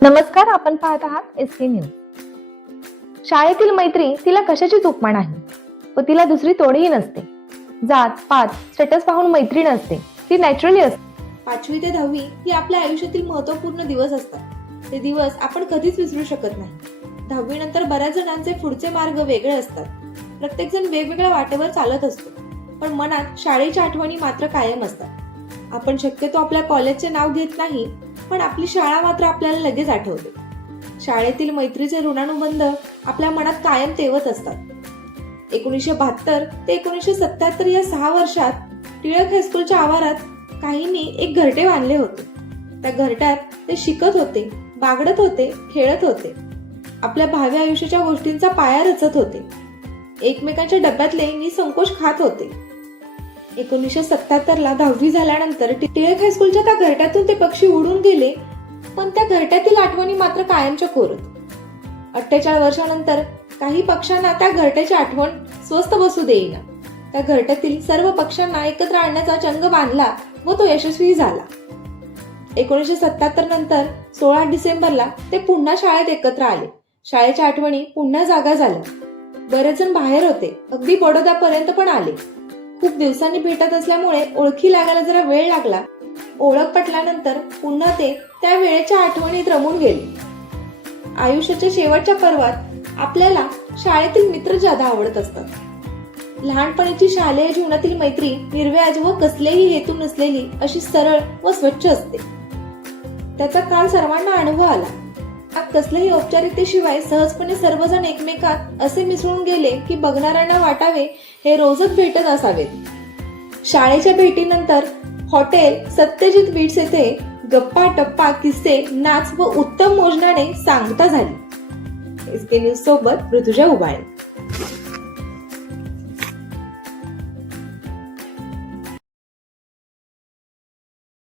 नमस्कार, आपण पाहत आहात एसके न्यूज. शाळेतील मैत्री तिला कशाचीच उपमा नाही व तिला दुसरी तोडही नसते. जात पात स्टेटस पाहून मैत्री नसते, ती नॅचरली असते. 5वी ते 10वी ही आपल्या आयुष्यातील महत्त्वपूर्ण दिवस असतात. ते दिवस आपण कधीच विसरू शकत नाही. 10वी नंतर बऱ्याच जणांचे पुढचे मार्ग वेगळे असतात. प्रत्येक जण वेगवेगळ्या वाटेवर चालत असतो, पण मनात शाळेच्या आठवणी मात्र कायम असतात. आपण शक्यतो आपल्या कॉलेजचे नाव घेत नाही, पण आपली शाळा मात्र आपल्याला लगेच आठवते. शाळेतील मैत्रीचे ऋणानुबंध आपल्या मनात कायम तेवत असतात. 1972 ते 1977 या 6 वर्षात टिळक हायस्कूलच्या आवारात काहींनी एक घरटे बांधले होते. त्या घरट्यात ते शिकत होते, बागडत होते, खेळत होते. आपल्या भावी आयुष्याच्या गोष्टींचा पाया रचत होते. एकमेकांच्या डब्यातले निसंकोच खात होते. 1977 ला 10वी झाल्यानंतर टिळक हायस्कूलच्या त्या घरट्यातून ते पक्षी उडून गेले, पण त्या घरट्यातील आठवणी मात्र कायमच्या कोरत. 48 वर्षानंतर काही पक्ष्यांना त्या घरट्याची आठवण स्वस्थ बसू देईना. त्या घरट्यातील सर्व पक्ष्यांना एकत्र आणण्याचा चंग बांधला व तो यशस्वी झाला. 1977 नंतर 16 डिसेंबरला ते पुन्हा शाळेत एकत्र आले. शाळेच्या आठवणी पुन्हा जागा झाल्या. बरेच जण बाहेर होते, अगदी बडोद्यापर्यंत पण आले. खूप दिवसांनी भेटत असल्यामुळे ओळखी लागायला जरा वेळ लागला. ओळख पटल्यानंतर पुन्हा ते त्या वेळेच्या आठवणीत रमून गेले. आयुष्याच्या शेवटच्या पर्वात आपल्याला शाळेतील मित्र जादा आवडत असतात. लहानपणीची शालेय जीवनातील मैत्री निर्व्याज व कसलेही हेतू नसलेली अशी सरळ व स्वच्छ असते. त्याचा काल सर्वांना अनुभव आला. कसल्याही औपचारिकतेशिवाय सहजपणे सर्वजण एकमेकात असे मिसळून गेले की बघणाऱ्यांना वाटावे हे रोजच भेटत असावेत. शाळेच्या भेटीनंतर हॉटेल सत्यजित बीट्स येथे गप्पा टप्पा किस्से नाच व उत्तम भोजनाने सांगता झाली. एसके न्यूज सोबत ऋतुजा उबाळे.